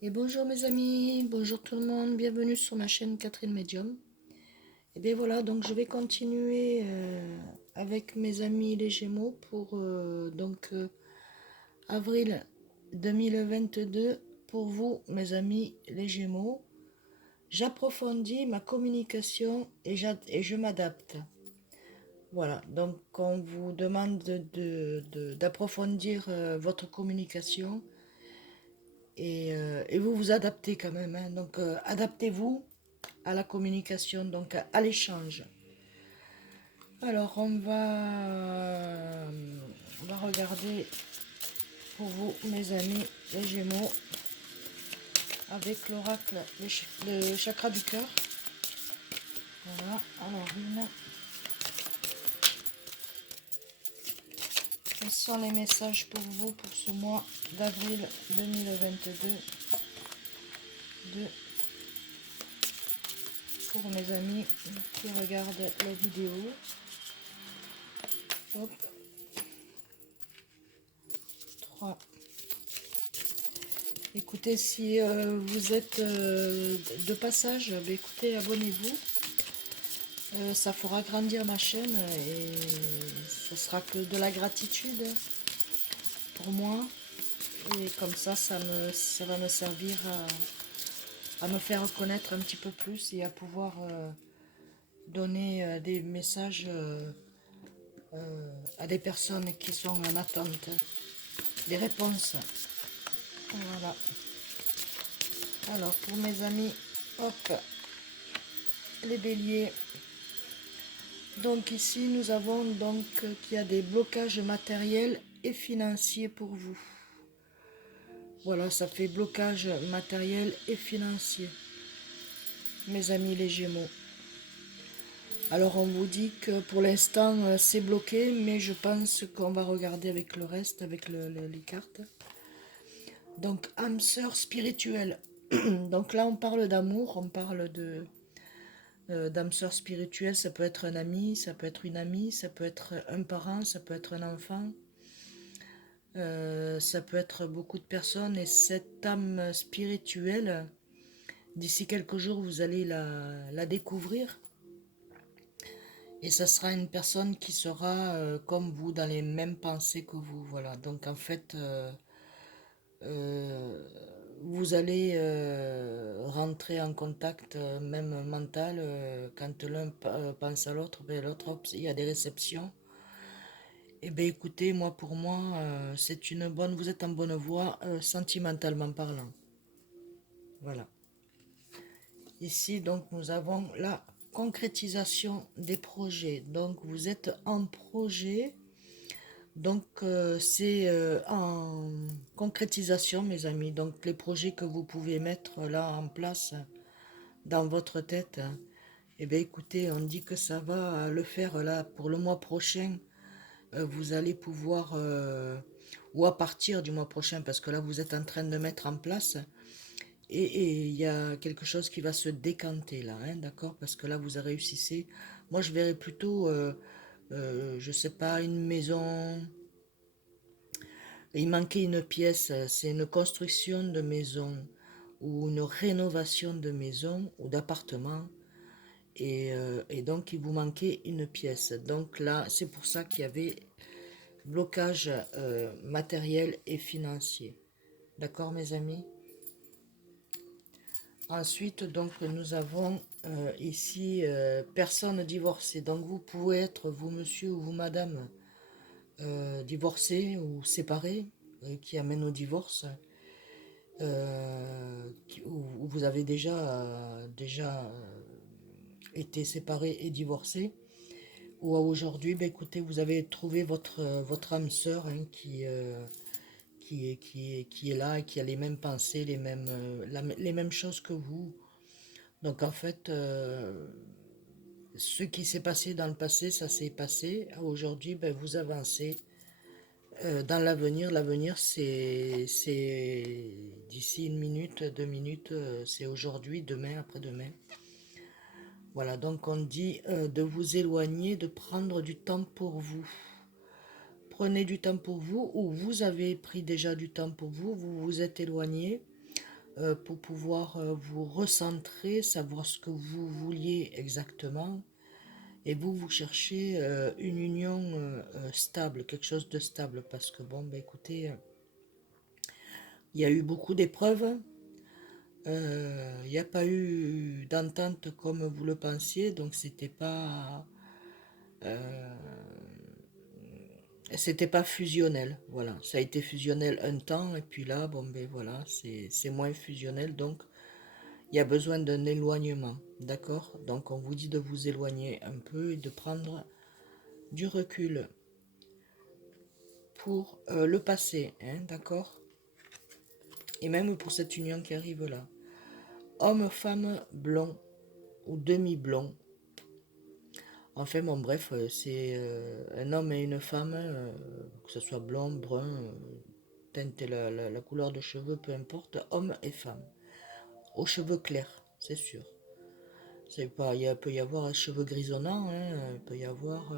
Et bonjour mes amis, bonjour tout le monde, bienvenue sur ma chaîne Catherine Medium. Et bien voilà, donc je vais continuer avec mes amis les Gémeaux pour avril 2022. Pour vous mes amis les Gémeaux, j'approfondis ma communication et je m'adapte. Voilà, donc on vous demande d'approfondir votre communication et vous vous adaptez quand même, hein. Donc adaptez-vous à la communication, donc à l'échange. Alors on va regarder pour vous mes amis les Gémeaux avec l'oracle, le chakra du cœur. Voilà, alors quels sont les messages pour vous pour ce mois d'avril 2022 de, pour mes amis qui regardent la vidéo. Hop, 3. Écoutez, si vous êtes de passage, bah, écoutez, abonnez-vous. Ça fera grandir ma chaîne et ce sera que de la gratitude pour moi. Et comme ça va me servir à me faire connaître un petit peu plus et à pouvoir donner des messages à des personnes qui sont en attente, des réponses. Voilà. Alors pour mes amis, hop, les béliers. Donc ici nous avons donc qu'il y a des blocages matériels et financiers pour vous. Voilà, ça fait blocage matériel et financier, mes amis les Gémeaux. Alors on vous dit que pour l'instant c'est bloqué, mais je pense qu'on va regarder avec le reste, avec les cartes. Donc âme sœur spirituelle. Donc là on parle d'amour, on parle de d'âme sœur spirituelle, ça peut être un ami, ça peut être une amie, ça peut être un parent, ça peut être un enfant. Ça peut être beaucoup de personnes et cette âme spirituelle, d'ici quelques jours, vous allez la découvrir et ça sera une personne qui sera comme vous, dans les mêmes pensées que vous. Voilà. Donc en fait, euh, vous allez rentrer en contact même mental quand l'un pense à l'autre, ben, l'autre, il y a des réceptions. Eh bien écoutez, moi pour moi, c'est une bonne, vous êtes en bonne voie sentimentalement parlant. Voilà. Ici, donc, nous avons la concrétisation des projets. Donc, vous êtes en projet. Donc, c'est en concrétisation, mes amis. Donc, les projets que vous pouvez mettre là en place dans votre tête. Eh bien, écoutez, on dit que ça va le faire là pour le mois prochain. Vous allez pouvoir, ou à partir du mois prochain, parce que là, vous êtes en train de mettre en place. Et il y a quelque chose qui va se décanter là, hein, d'accord? Parce que là, vous réussissez. Moi, je verrais plutôt, je sais pas, une maison. Il manquait une pièce, c'est une construction de maison ou une rénovation de maison ou d'appartement. Et donc, il vous manquait une pièce. Donc là, c'est pour ça qu'il y avait blocage matériel et financier. D'accord, mes amis? Ensuite, donc, nous avons ici personne divorcée. Donc, vous pouvez être, vous monsieur ou vous madame, divorcé ou séparé, qui amène au divorce, où vous avez déjà été séparé et divorcé. Ou aujourd'hui, ben, écoutez, vous avez trouvé votre âme sœur hein, qui est là et qui a les mêmes pensées, les mêmes choses que vous. Donc en fait, ce qui s'est passé dans le passé, ça s'est passé. Aujourd'hui, ben, vous avancez dans l'avenir. L'avenir, c'est d'ici une minute, 2 minutes, c'est aujourd'hui, demain, après-demain. Voilà, donc on dit de vous éloigner, de prendre du temps pour vous. Prenez du temps pour vous ou vous avez pris déjà du temps pour vous, vous vous êtes éloigné. pour pouvoir vous recentrer, savoir ce que vous vouliez exactement. Et vous, vous cherchez une union stable, quelque chose de stable, parce que bon, ben écoutez, il y a eu beaucoup d'épreuves, il n'y a pas eu d'entente comme vous le pensiez, donc euh, c'était pas fusionnel, voilà. Ça a été fusionnel un temps, et puis là, bon ben voilà, c'est moins fusionnel, donc il y a besoin d'un éloignement, d'accord? Donc on vous dit de vous éloigner un peu et de prendre du recul pour le passé, hein, d'accord? Et même pour cette union qui arrive là. Homme, femme, blond ou demi-blond. Enfin bon bref, c'est un homme et une femme, que ce soit blond, brun, teinte et la couleur de cheveux, peu importe, homme et femme. Aux cheveux clairs, c'est sûr. C'est pas, peut y avoir cheveux grisonnants, hein, il peut y avoir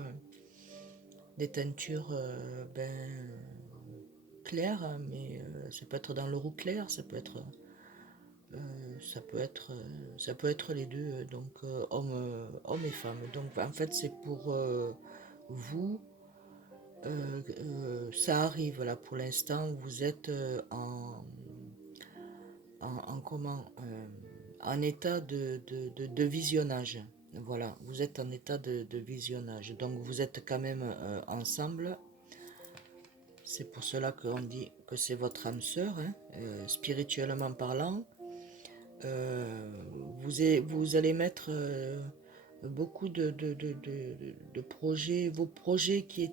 des teintures claires, hein, mais ça peut être dans le roux clair, ça peut être les deux, donc homme et femme. Donc en fait c'est pour vous, ça arrive là pour l'instant, vous êtes en comment en état de visionnage. Voilà, vous êtes en état de visionnage. Donc vous êtes quand même ensemble. C'est pour cela qu'on dit que c'est votre âme sœur, hein, spirituellement parlant. Euh, vous allez mettre beaucoup de projets. Vos projets qui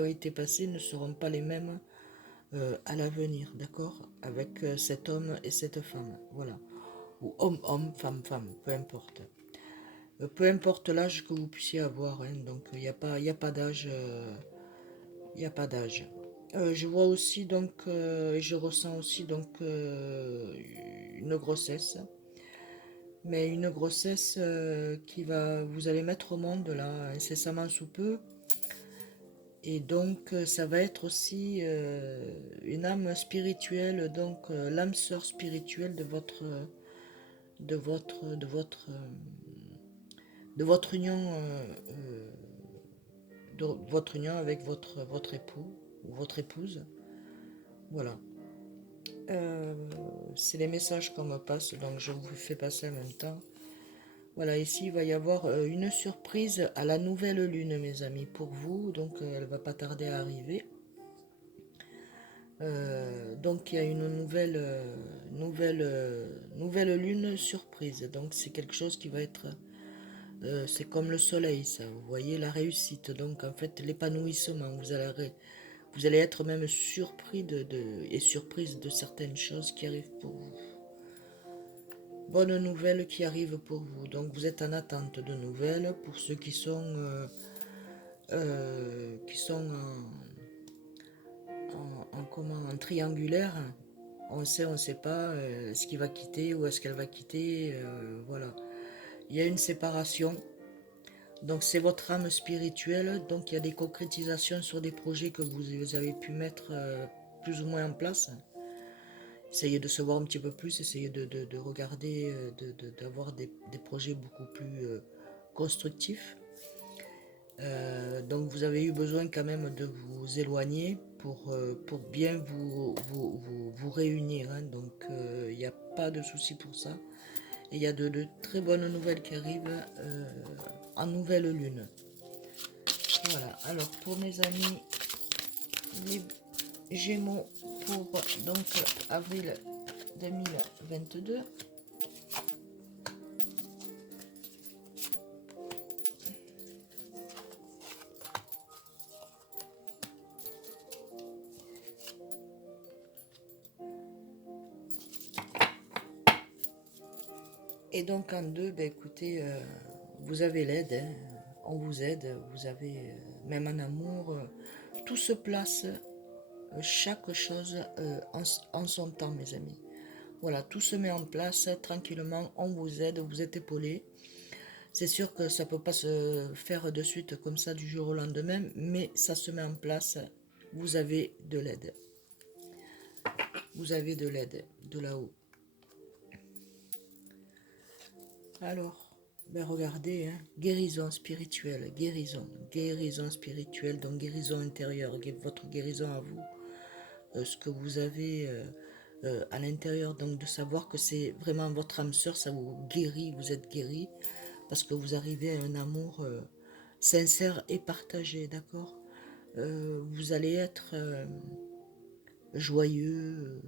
ont été passés ne seront pas les mêmes à l'avenir, d'accord? Avec cet homme et cette femme, voilà. Ou homme, femme, peu importe. Peu importe l'âge que vous puissiez avoir, hein, donc il y a pas d'âge. Il n'y a pas d'âge. Je vois aussi donc, et je ressens aussi donc une grossesse, mais une grossesse vous allez mettre au monde là incessamment sous peu, et donc ça va être aussi une âme spirituelle, donc l'âme sœur spirituelle de votre union, de votre union avec votre époux ou votre épouse, voilà. Euh, c'est les messages qu'on me passe, donc je vous fais passer en même temps. Voilà, ici il va y avoir une surprise à la nouvelle lune, mes amis, pour vous, donc elle va pas tarder à arriver. Donc il y a une nouvelle lune surprise, donc c'est quelque chose qui va être, c'est comme le soleil, ça, vous voyez, la réussite, donc en fait l'épanouissement, vous allez être même surpris et surprise de certaines choses qui arrivent pour vous. Bonne nouvelle qui arrive pour vous. Donc vous êtes en attente de nouvelles pour ceux qui sont en triangulaire. On sait pas ce qui va quitter ou est-ce qu'elle va quitter. Voilà. Il y a une séparation. Donc c'est votre âme spirituelle. Donc il y a des concrétisations sur des projets que vous avez pu mettre plus ou moins en place. Essayez de se voir un petit peu plus, essayez de regarder, d'avoir des projets beaucoup plus constructifs. Donc vous avez eu besoin quand même de vous éloigner pour bien vous réunir, hein. Donc il n'y a pas de souci pour ça. Et il y a de très bonnes nouvelles qui arrivent en nouvelle lune. Voilà, alors pour mes amis, les Gémeaux pour donc avril 2022. Et donc en deux, ben écoutez, vous avez l'aide, hein. On vous aide, vous avez, même en amour, tout se place, chaque chose en son temps, mes amis. Voilà, tout se met en place tranquillement, on vous aide, vous êtes épaulés. C'est sûr que ça ne peut pas se faire de suite comme ça du jour au lendemain, mais ça se met en place, vous avez de l'aide. Vous avez de l'aide de là-haut. Alors, ben regardez, hein, guérison spirituelle, guérison spirituelle, donc guérison intérieure, votre guérison à vous, ce que vous avez à l'intérieur, donc de savoir que c'est vraiment votre âme sœur, ça vous guérit, vous êtes guéri, parce que vous arrivez à un amour sincère et partagé, d'accord. Vous allez être joyeux,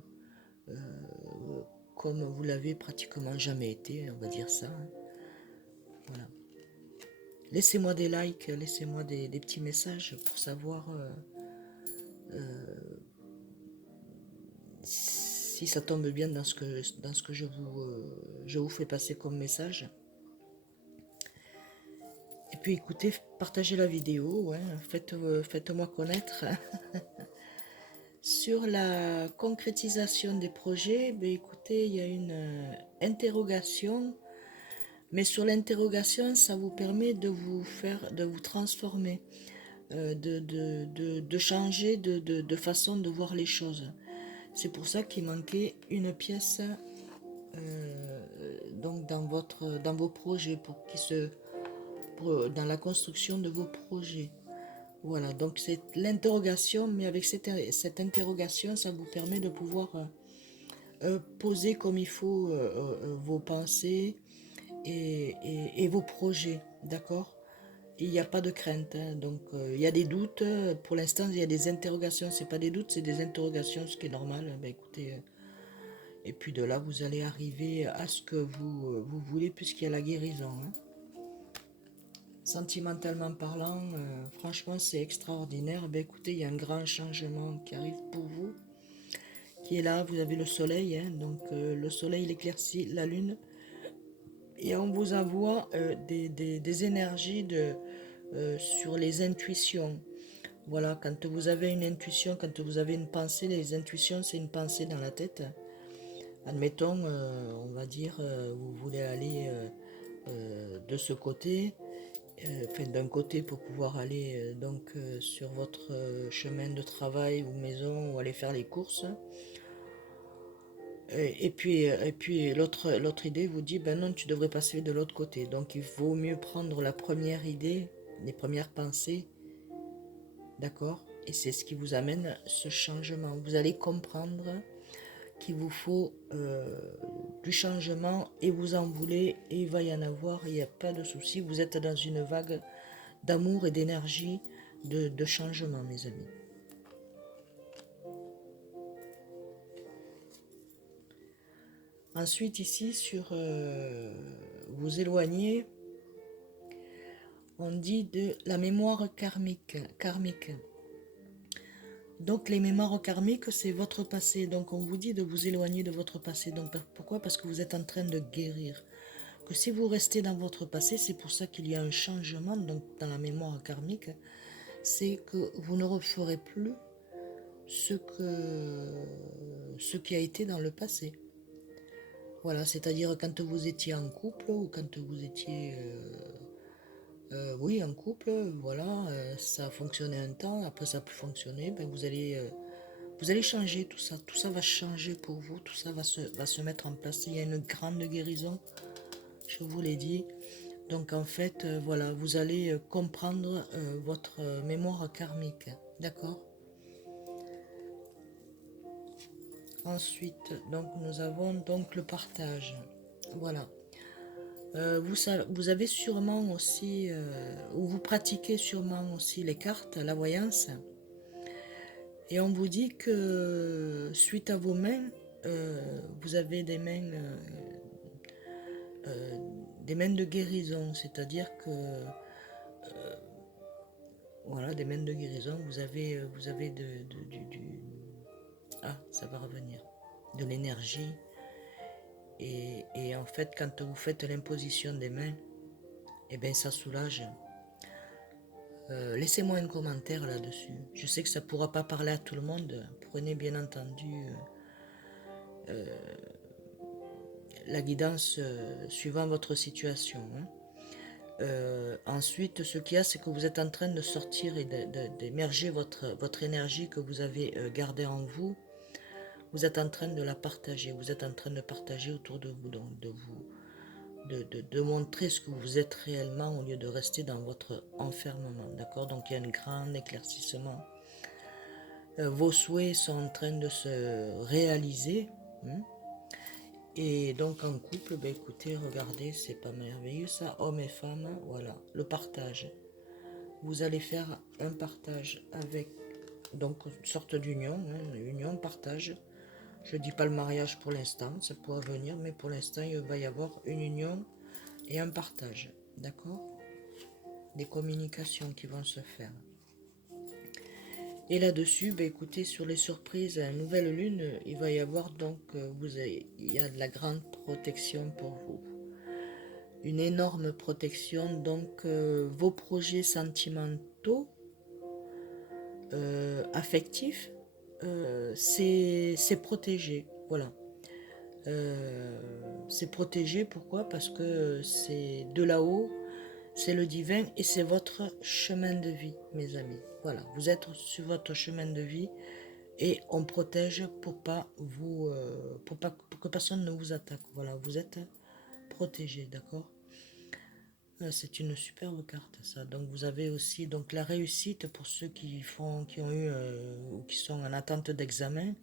comme vous l'avez pratiquement jamais été, on va dire ça, hein. Voilà. Laissez-moi des likes, laissez-moi des petits messages pour savoir si ça tombe bien dans ce que je vous fais passer comme message. Et puis écoutez, partagez la vidéo, hein, faites-moi connaître. Sur la concrétisation des projets, ben écoutez, il y a une interrogation, mais sur l'interrogation, ça vous permet de vous transformer, de changer de façon de voir les choses. C'est pour ça qu'il manquait une pièce donc dans vos projets, dans la construction de vos projets. Voilà, donc c'est l'interrogation, mais avec cette interrogation, ça vous permet de pouvoir poser comme il faut vos pensées et vos projets, d'accord. Il n'y a pas de crainte, hein, donc il y a des doutes, pour l'instant il y a des interrogations, c'est pas des doutes, c'est des interrogations, ce qui est normal. Ben, écoutez, et puis de là vous allez arriver à ce que vous voulez, puisqu'il y a la guérison, hein. Sentimentalement parlant, franchement c'est extraordinaire. Ben, écoutez, il y a un grand changement qui arrive pour vous, qui est là. Vous avez le soleil, hein, donc le soleil il éclaircit la lune, et on vous envoie des énergies sur les intuitions. Voilà, quand vous avez une intuition, quand vous avez une pensée, les intuitions c'est une pensée dans la tête. Admettons, on va dire, vous voulez aller de ce côté, enfin d'un côté pour pouvoir aller sur votre chemin de travail ou maison, ou aller faire les courses. Et puis l'autre idée vous dit, ben non, tu devrais passer de l'autre côté. Donc il vaut mieux prendre la première idée, les premières pensées, d'accord? Et c'est ce qui vous amène ce changement. Vous allez comprendre qu'il vous faut du changement, et vous en voulez, et il va y en avoir, il n'y a pas de souci. Vous êtes dans une vague d'amour et d'énergie, de changement, mes amis. Ensuite, ici, sur vous éloigner, on dit de la mémoire karmique. Donc, les mémoires karmiques, c'est votre passé. Donc, on vous dit de vous éloigner de votre passé. Donc, pourquoi? Parce que vous êtes en train de guérir. Que si vous restez dans votre passé, c'est pour ça qu'il y a un changement donc, dans la mémoire karmique. C'est que vous ne referez plus ce qui a été dans le passé. Voilà, c'est-à-dire quand vous étiez en couple, ou quand vous étiez oui, en couple, voilà, ça a fonctionné un temps, après ça a pu fonctionner, ben vous allez changer tout ça va changer pour vous, tout ça va se mettre en place. Il y a une grande guérison, je vous l'ai dit. Donc en fait, voilà, vous allez comprendre votre mémoire karmique, d'accord? Ensuite, donc nous avons donc le partage, voilà. Vous avez sûrement aussi, ou vous pratiquez sûrement aussi les cartes, la voyance, et on vous dit que suite à vos mains, vous avez des mains de guérison, c'est-à-dire que, voilà, des mains de guérison, vous avez ah, ça va revenir, de l'énergie, et en fait, quand vous faites l'imposition des mains, et bien ça soulage. Laissez-moi un commentaire là-dessus. Je sais que ça ne pourra pas parler à tout le monde. Prenez bien entendu la guidance suivant votre situation, hein. Ensuite, ce qu'il y a, c'est que vous êtes en train de sortir et d'émerger votre énergie que vous avez gardée en vous. Vous êtes en train de la partager. Vous êtes en train de partager autour de vous, donc de montrer ce que vous êtes réellement au lieu de rester dans votre enfermement, d'accord? Donc il y a un grand éclaircissement. Vos souhaits sont en train de se réaliser. Et donc en couple, ben écoutez, regardez, c'est pas merveilleux ça, hommes et femmes, voilà, le partage. Vous allez faire un partage avec, donc une sorte d'union, union, partage. Je dis pas le mariage pour l'instant, ça pourra venir, mais pour l'instant il va y avoir une union et un partage, d'accord? Des communications qui vont se faire. Et là-dessus, ben écoutez, sur les surprises à nouvelle lune, il va y avoir donc, il y a de la grande protection pour vous. Une énorme protection, donc vos projets sentimentaux, affectifs, c'est protégé, voilà. C'est protégé, pourquoi? Parce que c'est de là-haut, c'est le divin et c'est votre chemin de vie, mes amis. Voilà, vous êtes sur votre chemin de vie et on protège pour pas vous, pour que personne ne vous attaque. Voilà, vous êtes protégé, d'accord? C'est une superbe carte, ça. Donc vous avez aussi donc la réussite pour ceux qui ont eu ou qui sont en attente d'examen.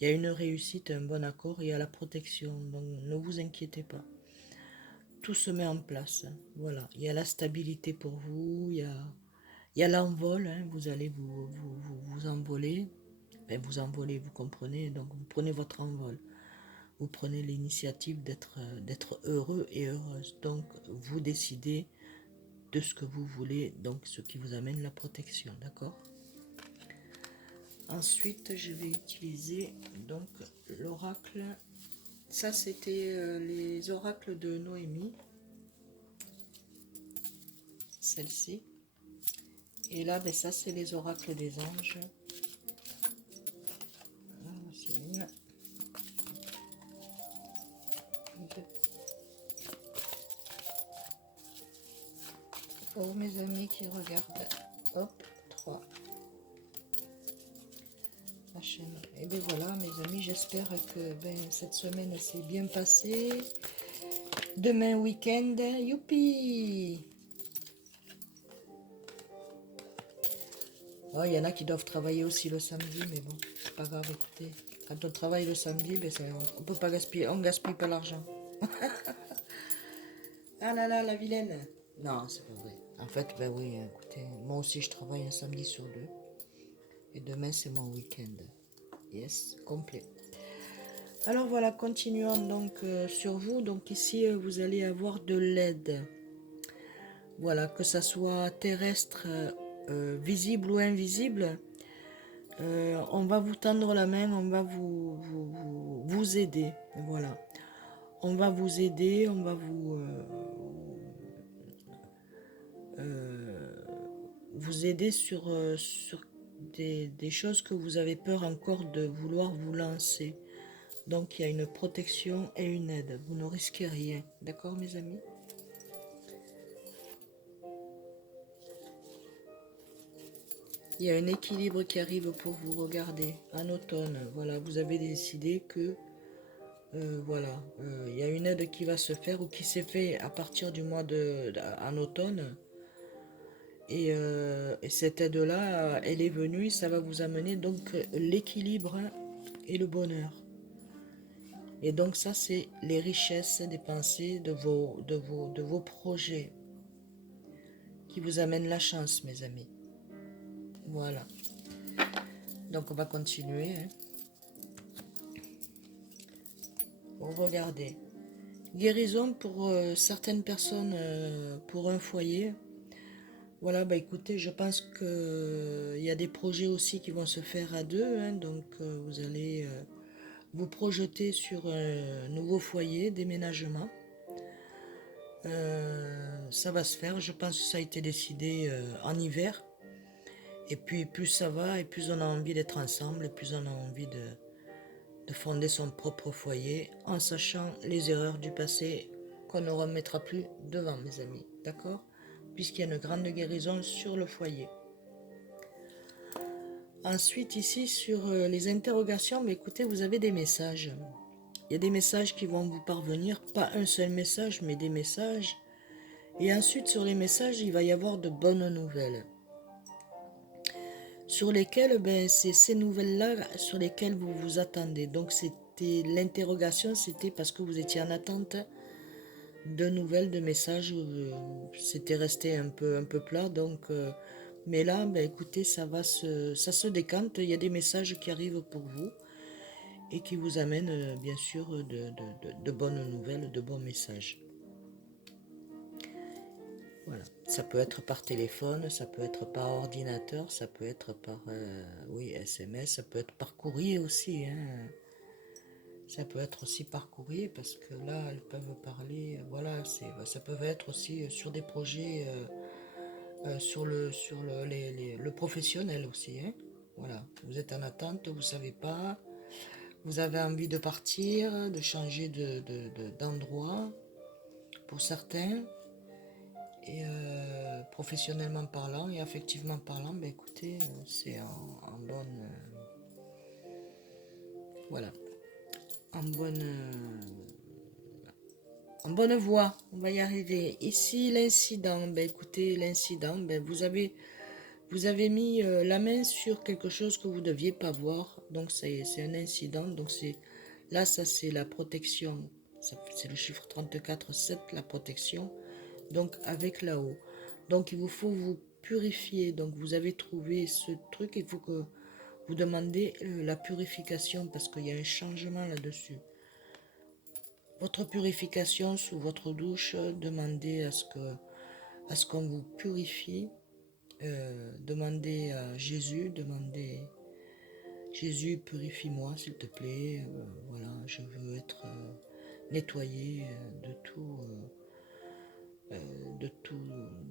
Il y a une réussite, un bon accord, et il y a la protection. Donc ne vous inquiétez pas. Tout se met en place. Voilà. Il y a la stabilité pour vous. Il y a l'envol. Vous allez vous envoler. Ben, vous envoler, vous comprenez. Donc vous prenez votre envol. Vous prenez l'initiative d'être heureux et heureuse. Donc vous décidez de ce que vous voulez, donc ce qui vous amène la protection, d'accord? Ensuite, je vais utiliser donc l'oracle. Ça, c'était les oracles de Noémie, celle-ci. Et là, ben, ça, c'est les oracles des anges. Voici une. Deux. Pour mes amis qui regardent, hop, 3. La chaîne. Et bien voilà, mes amis, j'espère que cette semaine s'est bien passée. Demain, week-end, youpi! Oh, il y en a qui doivent travailler aussi le samedi, mais bon, c'est pas grave, écoutez. Quand on travaille le samedi, ben on peut pas gaspiller, on gaspille pas l'argent. Ah là là, la vilaine! Non, c'est pas vrai. En fait, ben oui, écoutez, moi aussi je travaille un samedi sur 2. Et demain, c'est mon week-end. Yes, complet. Alors voilà, continuons donc sur vous. Donc ici, vous allez avoir de l'aide. Voilà, que ça soit terrestre, visible ou invisible. On va vous tendre la main, on va vous aider. Voilà. On va vous aider, on va vous aider sur des choses que vous avez peur encore de vouloir vous lancer. Donc il y a une protection et une aide. Vous ne risquez rien. D'accord, mes amis? Il y a un équilibre qui arrive pour vous. Regardez, en automne, voilà, vous avez décidé que voilà, il y a une aide qui va se faire ou qui s'est fait à partir du mois en automne. Et cette aide-là, elle est venue, ça va vous amener donc l'équilibre et le bonheur. Et donc ça, c'est les richesses dépensées de vos projets qui vous amènent la chance, mes amis. Voilà. Donc on va continuer. Regardez. Guérison pour certaines personnes, pour un foyer. Voilà, bah écoutez, je pense que il y a des projets aussi qui vont se faire à deux, donc vous allez vous projeter sur un nouveau foyer, déménagement. Ça va se faire, je pense que ça a été décidé en hiver. Et puis plus ça va, et plus on a envie d'être ensemble, et plus on a envie de fonder son propre foyer, en sachant les erreurs du passé qu'on ne remettra plus devant, mes amis. D'accord? Puisqu'il y a une grande guérison sur le foyer. Ensuite, ici, sur les interrogations, mais écoutez, vous avez des messages. il y a des messages qui vont vous parvenir, pas un seul message, mais des messages. Et ensuite, sur les messages, il va y avoir de bonnes nouvelles. Sur lesquelles, ben, c'est ces nouvelles-là sur lesquelles vous vous attendez. Donc, c'était l'interrogation, c'était parce que vous étiez en attente de nouvelles, de messages. C'était resté un peu plat. Donc, mais là, ben, écoutez, ça se décante. Il y a des messages qui arrivent pour vous et qui vous amènent, bien sûr, de bonnes nouvelles, de bons messages. Voilà. Ça peut être par téléphone, ça peut être par ordinateur, ça peut être par oui, SMS, ça peut être par courrier aussi. Hein. Ça peut être aussi par courrier parce que là, elles peuvent parler. Voilà, ça peut être aussi sur des projets, le professionnel aussi. Hein. Voilà, vous êtes en attente, vous savez pas, vous avez envie de partir, de changer d'endroit pour certains. Et professionnellement parlant et affectivement parlant, ben écoutez, c'est en bonne, voilà, en bonne, en bonne voie. On va y arriver. Ici, l'incident, ben écoutez, l'incident, ben vous avez mis la main sur quelque chose que vous ne deviez pas voir. Donc c'est un incident. Donc c'est là, ça c'est la protection. C'est le chiffre 34-7, la protection. Donc avec là-haut. Donc il vous faut vous purifier. Donc vous avez trouvé ce truc, il faut que vous demandez la purification parce qu'il y a un changement là-dessus. Votre purification sous votre douche, demandez à ce qu'on vous purifie. Demandez à Jésus, demandez Jésus, purifie-moi s'il te plaît. Voilà, je veux être nettoyé de tout,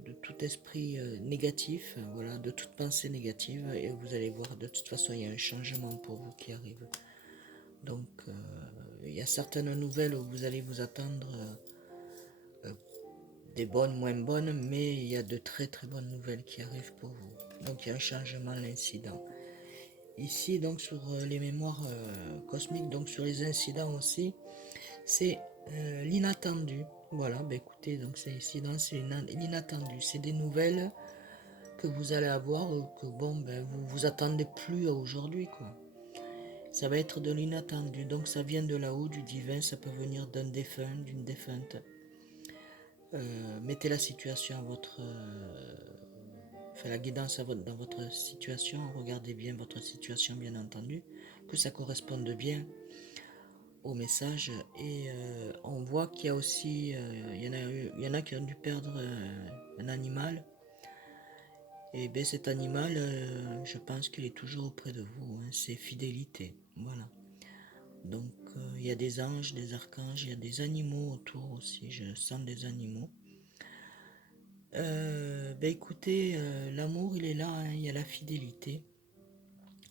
de tout esprit négatif, voilà, de toute pensée négative, et vous allez voir, de toute façon, il y a un changement pour vous qui arrive. Donc, il y a certaines nouvelles où vous allez vous attendre des bonnes, moins bonnes, mais il y a de très très bonnes nouvelles qui arrivent pour vous. Donc, il y a un changement, l'incident. Ici, donc, sur les mémoires cosmiques, donc sur les incidents aussi, c'est l'inattendu. Voilà, ben écoutez, donc c'est incident, c'est l'inattendu. C'est des nouvelles que vous allez avoir que bon, ben vous vous attendez plus à aujourd'hui, quoi. Ça va être de l'inattendu. Donc ça vient de là-haut, du divin, ça peut venir d'un défunt, d'une défunte. Mettez la situation à votre... Enfin, la guidance dans votre situation. Regardez bien votre situation, bien entendu. Que ça corresponde bien au message. Et on voit qu'il y a aussi... il y en a qui ont dû perdre un animal. Et bien cet animal, je pense qu'il est toujours auprès de vous. Hein. C'est fidélité. Voilà. Donc il y a des anges, des archanges, il y a des animaux autour aussi. Je sens des animaux. Ben écoutez, l'amour il est là, hein, il y a la fidélité.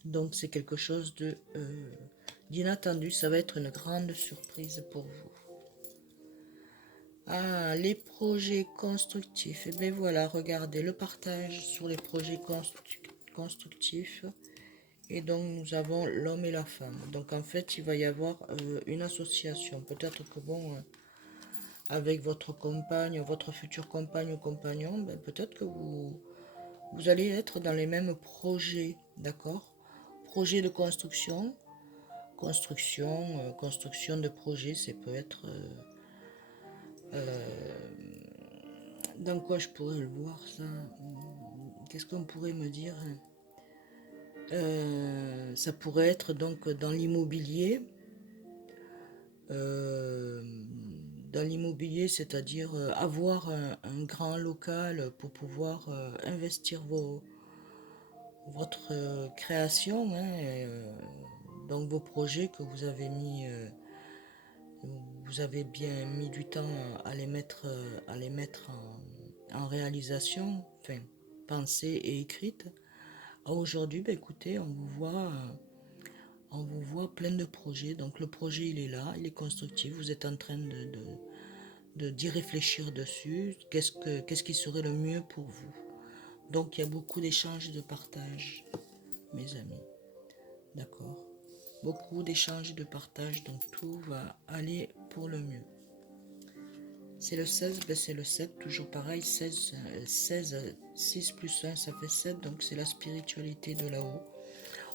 Donc c'est quelque chose d'inattendu, ça va être une grande surprise pour vous. Ah, les projets constructifs. Et bien voilà, regardez le partage sur les projets constructifs. Et donc nous avons l'homme et la femme. Donc en fait il va y avoir une association. Peut-être que bon... avec votre compagne, votre future compagne ou compagnon, ben, peut-être que vous allez être dans les mêmes projets, d'accord? Projets de construction, construction de projets, ça peut être... dans quoi je pourrais le voir, ça? Qu'est-ce qu'on pourrait me dire? Ça pourrait être donc euh, dans l'immobilier, c'est-à-dire avoir un grand local pour pouvoir investir votre création, hein, donc vos projets que vous avez mis, vous avez bien mis du temps à les mettre en réalisation, enfin pensée et écrite. Aujourd'hui, ben, écoutez, on vous voit plein de projets. Donc le projet il est là, il est constructif. Vous êtes en train d'y réfléchir dessus. Qu'est-ce qui serait le mieux pour vous? Donc il y a beaucoup d'échanges, de partage, mes amis. D'accord? beaucoup d'échanges, de partage, donc tout va aller pour le mieux. C'est le 16, ben c'est le 7, toujours pareil, 16, 6 plus 1, ça fait 7, donc c'est la spiritualité de là-haut.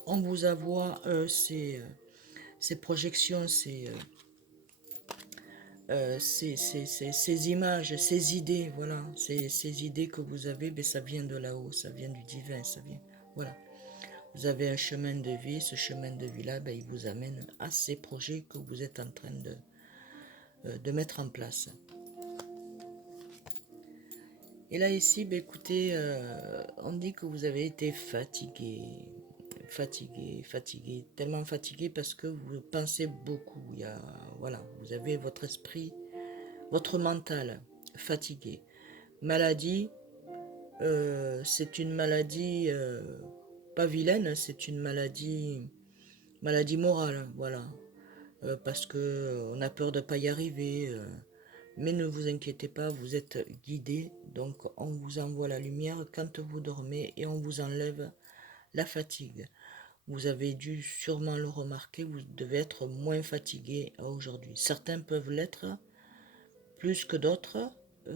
On vous envoie ces projections, ces images, ces idées, voilà, ces idées que vous avez, ben ça vient de là-haut, ça vient du divin, ça vient, voilà. Vous avez un chemin de vie, ce chemin de vie-là, ben, il vous amène à ces projets que vous êtes en train de mettre en place. Et là ici, ben, écoutez, on dit que vous avez été fatigué, tellement fatigué parce que vous pensez beaucoup. Voilà, vous avez votre esprit, votre mental fatigué. Maladie, c'est une maladie pas vilaine, c'est une maladie morale, voilà. Parce que on a peur de ne pas y arriver. Mais ne vous inquiétez pas, vous êtes guidé, donc on vous envoie la lumière quand vous dormez et on vous enlève la fatigue. Vous avez dû sûrement le remarquer, vous devez être moins fatigué aujourd'hui. Certains peuvent l'être plus que d'autres,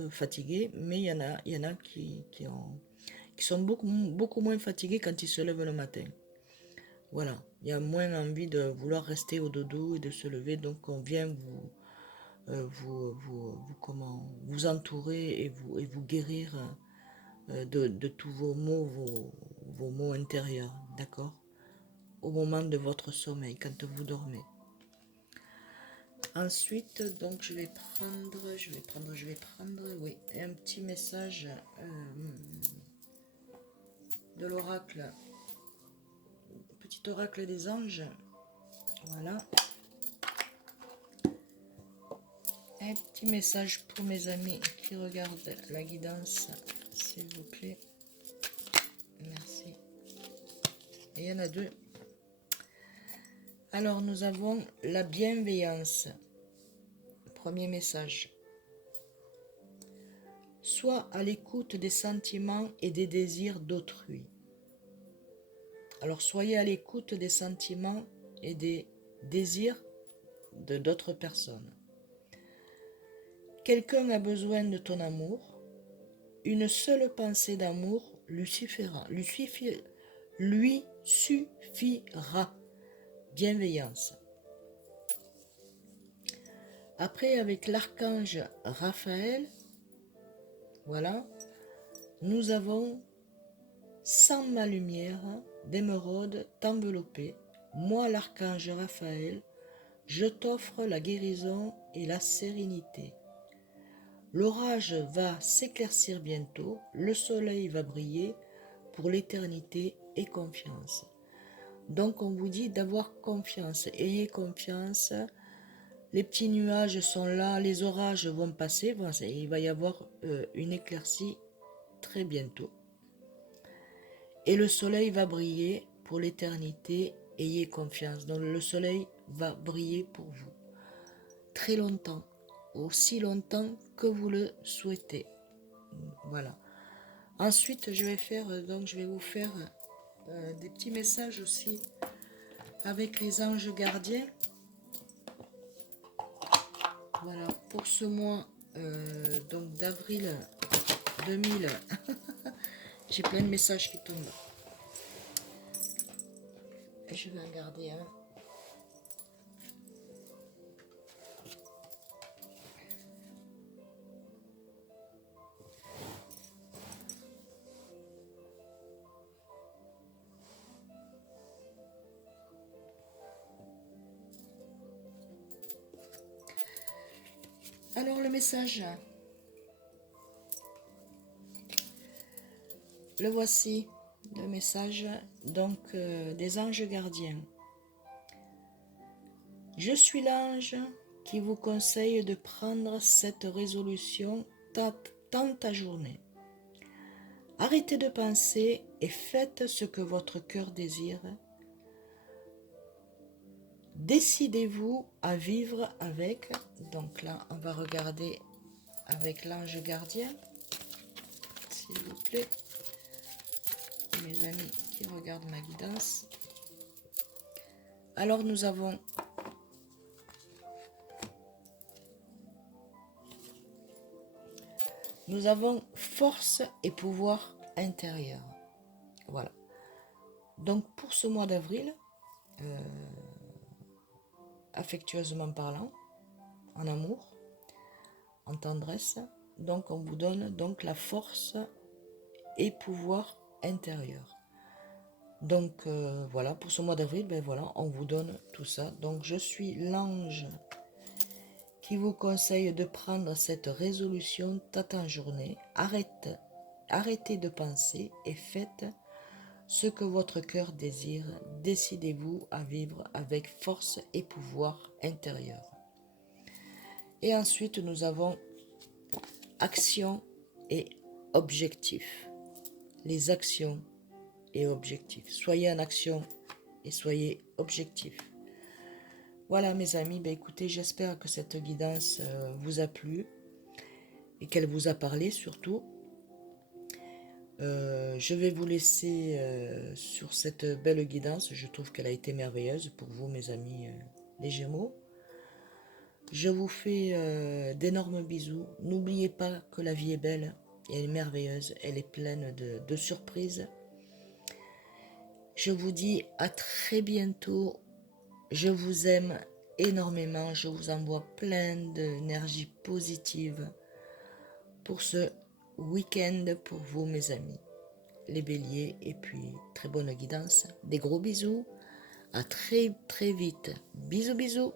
fatigués, mais il y en a qui sont beaucoup moins fatigués quand ils se lèvent le matin. Voilà, il y a moins envie de vouloir rester au dodo et de se lever, donc on vient vous entourer et vous guérir de tous vos maux, vos maux intérieurs, d'accord? Au moment de votre sommeil, quand vous dormez. Ensuite, donc je vais prendre, oui, un petit message de l'oracle, petit oracle des anges, voilà. Un petit message pour mes amis qui regardent la guidance, s'il vous plaît. Merci. Et il y en a deux. Alors, nous avons la bienveillance. Premier message. Sois à l'écoute des sentiments et des désirs d'autrui. Alors, soyez à l'écoute des sentiments et des désirs de d'autres personnes. Quelqu'un a besoin de ton amour. Une seule pensée d'amour lui suffira. Lui suffira. Bienveillance. Après, avec l'archange Raphaël, voilà, nous avons sans ma lumière d'émeraude t'envelopper. Moi, l'archange Raphaël, je t'offre la guérison et la sérénité. L'orage va s'éclaircir bientôt, le soleil va briller pour l'éternité et confiance. Donc on vous dit d'avoir confiance, ayez confiance, les petits nuages sont là, les orages vont passer, il va y avoir une éclaircie très bientôt. Et le soleil va briller pour l'éternité, ayez confiance. Donc le soleil va briller pour vous très longtemps, aussi longtemps que vous le souhaitez. Voilà. Ensuite, je vais vous faire des petits messages aussi avec les anges gardiens. Voilà, pour ce mois donc d'avril 2000, j'ai plein de messages qui tombent. Et je vais en garder un. Alors le message, le voici, le message donc des anges gardiens. Je suis l'ange qui vous conseille de prendre cette résolution dans ta journée. Arrêtez de penser et faites ce que votre cœur désire. Décidez-vous à vivre avec. Donc là, on va regarder avec l'ange gardien, s'il vous plaît. Mes amis qui regardent ma guidance. Alors nous avons force et pouvoir intérieur. Voilà. Donc pour ce mois d'avril, affectueusement parlant, en amour, en tendresse, donc on vous donne donc la force et pouvoir intérieur. Donc voilà, pour ce mois d'avril, ben voilà, on vous donne tout ça. Donc je suis l'ange qui vous conseille de prendre cette résolution tâte en journée. Arrêtez de penser et faites ce que votre cœur désire. Décidez-vous à vivre avec force et pouvoir intérieur. Et ensuite, nous avons action et objectif. Les actions et objectifs. Soyez en action et soyez objectifs. Voilà mes amis, ben écoutez, j'espère que cette guidance vous a plu et qu'elle vous a parlé surtout. Je vais vous laisser sur cette belle guidance. Je trouve qu'elle a été merveilleuse pour vous mes amis les Gémeaux. Je vous fais d'énormes bisous. N'oubliez pas que la vie est belle et elle est merveilleuse. Elle est pleine de surprises. Je vous dis à très bientôt. Je vous aime énormément. Je vous envoie plein d'énergie positive pour ce week-end pour vous mes amis, les béliers. Et puis très bonne guidance. Des gros bisous. À très très vite. Bisous bisous.